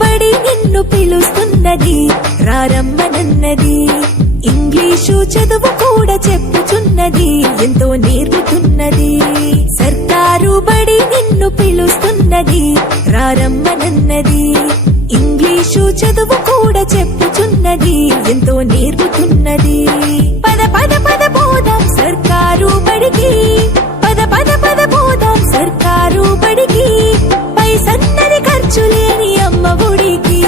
బడి నిన్ను పిలుస్తున్నది, రారమ్మనన్నది. ఇంగ్లీషు చదువు కూడా చెప్పుచున్నది, ఎంతో నేర్పుతున్నది. సర్కారు బడి నిన్ను పిలుస్తున్నది, రారమ్మనన్నది. ఇంగ్లీషు చదువు కూడా చెప్పుచున్నది, ఎంతో నేర్పుతున్నది. పద పద పద పోదాం సర్కారు బడికి, పద పద పద పోదాం సర్కారు బడికి. పైసన్నది ఖర్చు లేని అమ్మ ఒడికి.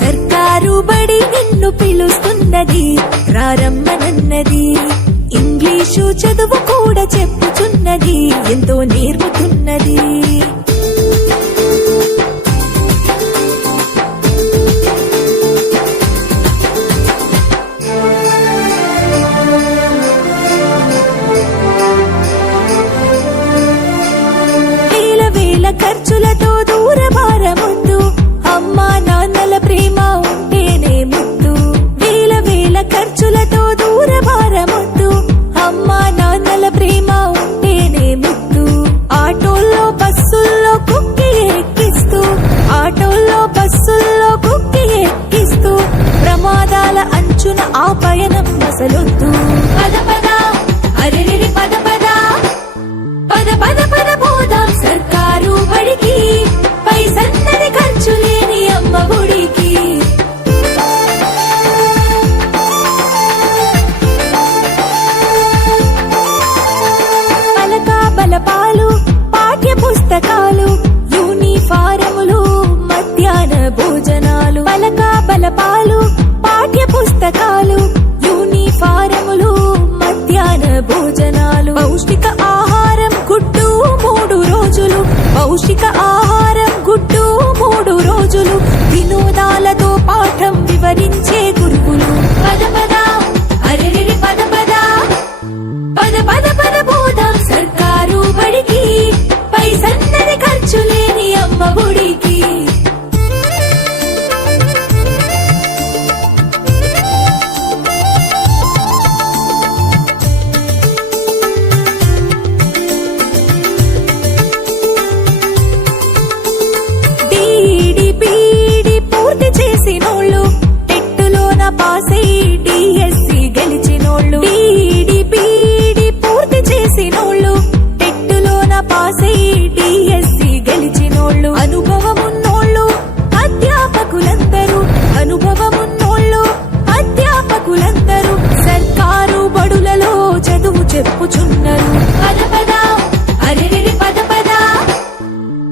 సర్కారు బడి నిన్ను పిలుస్తున్నది, రారమ్మనన్నది. ఇంగ్లీషు చదువు కూడా చెప్పుచున్నది, ఎంతో నేర్పుతున్నది. ఖర్చులతో దూరమారముద్దు, అమ్మా నాన్నల ప్రేమ ఉంటేనే ముద్దు. వేల వేల ఖర్చులతో దూరమారముద్దు, అమ్మా నాన్నల ప్రేమ ఉంటేనే ముద్దు. ఆటోల్లో బస్సుల్లో కుక్కి ఎక్కిస్తూ, ఆటోల్లో బస్సుల్లో కుక్కి ఎక్కిస్తూ, ప్రమాదాల అంచున ఆ పయనం అసలొద్దు. పద పద అరెరెరి పద పద, పద పద పద పోదాం సర్కారు బడికి. పైసన్నది ఖర్చు లేని అమ్మ ఒడికి. పలక బలపాలు, పాఠ్య పుస్తకాలు, యూనిఫారములు, మధ్యాహ్న భోజనాలు. పలక బలపాలు, పాఠ్య పుస్తకాలు, యూనిఫారములు, మధ్యాహ్న భోజనాలు. పౌష్టిక ఆహారం గుడ్డు 3 రోజులు, పౌష్టిక ఆహారం గుడ్డు 3 రోజులు. వినోదాలతో పాఠం వివరించే గురువులు. పద పద అరెరెరి పద పద, పద పద పద పోదాం సర్కారు బడికి. పైసన్నది ఖర్చు లేని అమ్మ ఒడికి. పాసై డిఎస్సి గెలిచినోళ్ళు, డిడిపిడి పూర్తి చేసినోళ్ళు, టెట్టులోన పాసై డిఎస్సి గెలిచినోళ్ళు. అనుభవమున్నోళ్ళు అధ్యాపకులందరూ, అనుభవమున్నోళ్ళు అధ్యాపకులందరూ సర్కారు బడులలో చదువు చెప్పుచున్నారు. పద పద అరెరెరి పద పద,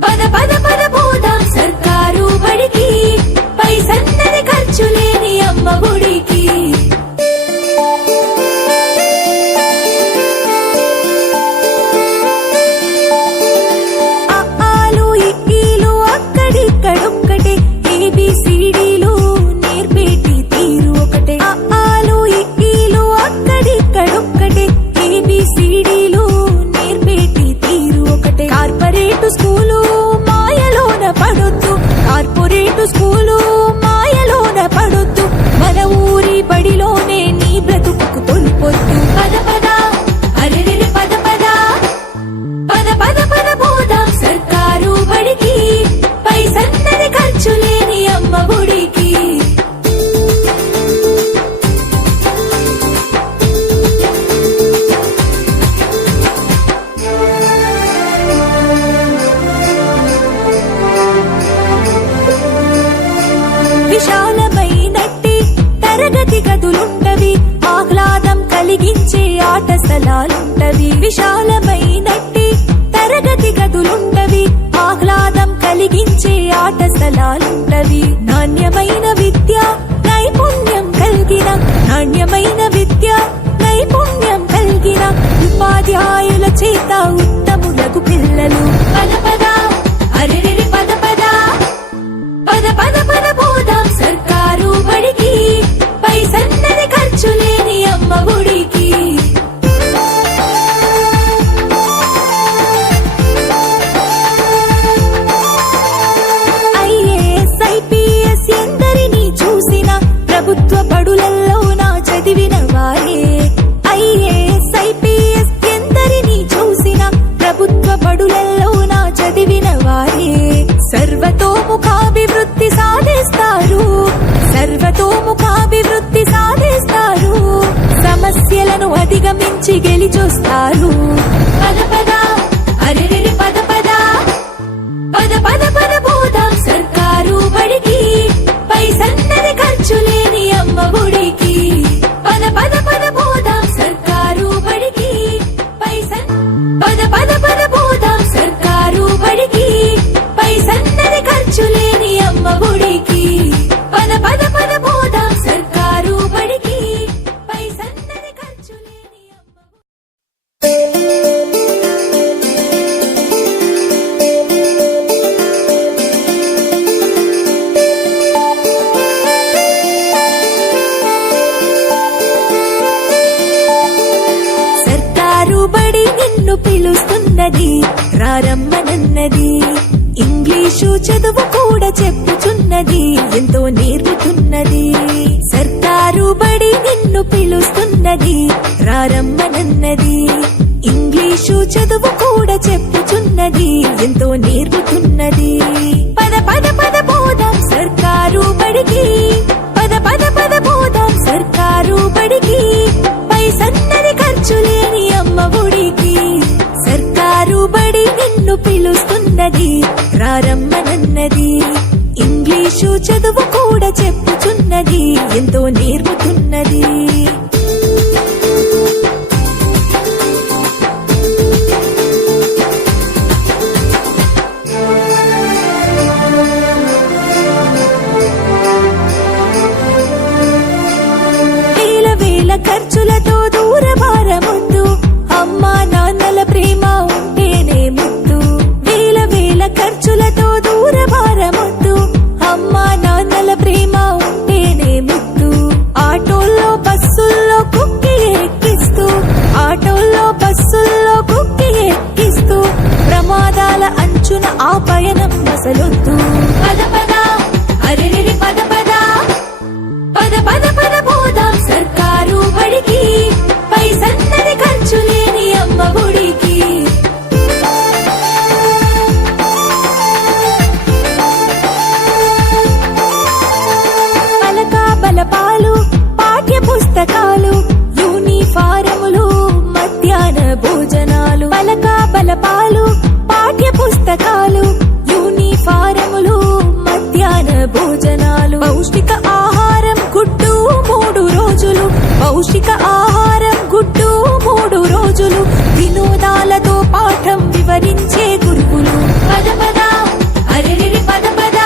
పద పద పద పోదాం సర్కారు బడికి. పైసన్నది ఖర్చు లేని అమ్మ ఒడికి. అఆలు ఇఈలు అక్కడిక్కడొక్కటే, ఏబిసిడీలు నేర్పేటి తీరు ఒకటే. అఆలు ఇఈలు అక్కడిక్కడొక్కటే, ఏబిసిడీలు నేర్పేటి తీరు ఒకటే. కార్పొరేటు స్కూలు మాయలోన పడొద్దు, కార్పొరేటు స్కూలు మాయలోన పడొద్దు. మన ఊరి బడిలోనే నీ బ్రతుకు తొలిపొద్దు. పద పద అరెరెరి పద పద, పద పద పద పోదాం సర్కారు బడికి. పైసన్నది ఖర్చు లేని అమ్మ ఒడికి. విశాలమైనట్టి తరగతి గదులుంటవి, ఆహ్లాదం కలిగించే ఆట స్థలాలుంటవి. విశాలమైనట్టి తరగతి గదులుంటవి, ఆహ్లాదం కలిగించే ఆట స్థలాలుంటవి. నాణ్యమైన విద్య నైపుణ్యం కలిగిన, నాణ్యమైన విద్య నైపుణ్యం కలిగిన ఉపాధ్యాయుల చేత ఉత్తములకు పిల్లలు. పద పద అరెరెరి పద పద, పద పద పద పోదాం సర్కారు బడికి. పైసన్నది ఖర్చు లేని అమ్మ ఒడికి. ఐఏఎస్ ఐపీఎస్ ఎందరినీ చూసిన ప్రభుత్వ బడులలో నా చదివిన వారే. ఐఏఎస్ ఐపీఎస్ ఎందరినీ చూసిన ప్రభుత్వ బడులలో నా చదివిన వారే. సర్వతోముఖాభివృద్ధి సాధ సర్వతోముఖాభివృద్ధి సాధిస్తారు, సమస్యలను అధిగమించి గెలిచొస్తారు. పద పద అరెరెరి పద పద పద పద పద పోదాం సర్కారు బడికి, పైసన్నది ఖర్చు లేని అమ్మ ఒడికి. పద పద పద పోదాం సర్కారు బడికి, పద పద పద పోదాం సర్కారు బడికి, పైసన్నది ఖర్చు లేని అమ్మ ఒడికి. పద పద పద పోదాం సర్కారు బడికి, పైసన్నది ఖర్చు లేని అమ్మ సర్కారు బడి నిన్ను పిలుస్తున్నది, రారమ్మనన్నది. ఇంగ్లీషు చదువు కూడా చెప్పుచున్నది, ఎంతో నేర్పుతున్నది. సర్కారు బడి నిన్ను పిలుస్తున్నది, రారమ్మనన్నది. ఇంగ్లీషు చదువు కూడా చెప్పుచున్నది, ఎంతో నేర్పుతున్నది. పద పద పద పోదాం సర్కారు బడికి, పద పద పద పోదాం సర్కారు బడికి, పైసన్నది ఖర్చు లేని అమ్మ ఒడికి. సర్కారు బడి నిన్ను పిలుస్తున్నది, రారమ్మనన్నది. ఇంగ్లీషు చదువు కూడా చెప్పుచున్నది, ఎంతో నేర్పుతున్నది. వేల వేల ఖర్చులతో దూరభారమొద్దు, అమ్మా నాన్నల ప్రేమ ఉంటేనే ముద్దు. వేల వేల ఖర్చులతో దూరభారమొద్దు, అమ్మా నాన్నల ప్రేమ ఉంటేనే ముద్దు. ఆటోల్లో బస్సుల్లో కుక్కి ఎక్కిస్తూ, ఆటోల్లో బస్సుల్లో కుక్కి ఎక్కిస్తూ, ప్రమాదాల అంచున ఆ పయనం అసలొద్దు. పద పద అరెరెరి పద పద పద పద పద పోదాం సర్కారు బడికి, పైసన్నది ఖర్చు లేని అమ్మ ఒడికి. పలక బలపాలు పాఠ్య పుస్తకాలు, యూనిఫారములు, మధ్యాహ్న భోజనాలు. పలక బలపాలు పాఠ్య పుస్తకాలు, యూనిఫారములు, మధ్యాహ్న భోజనాలు. పౌష్టిక ఆహారం గుడ్డు 3 రోజులు, పౌష్టిక ఆహారం గుడ్డు 3 రోజులు. వినోదాలతో పాఠం వివరించే గురువులు. పద పద అరెరెరి పద పద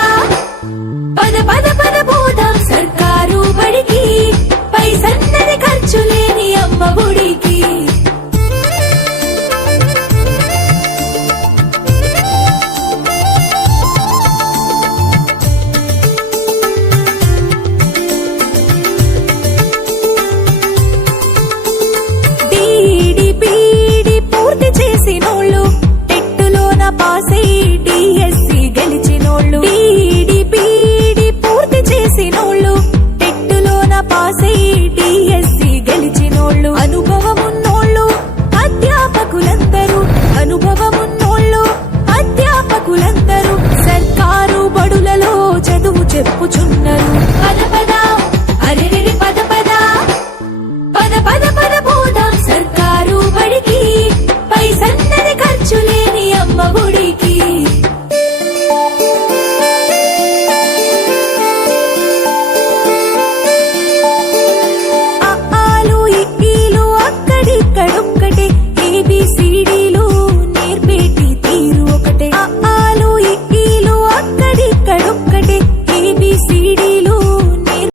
పద పద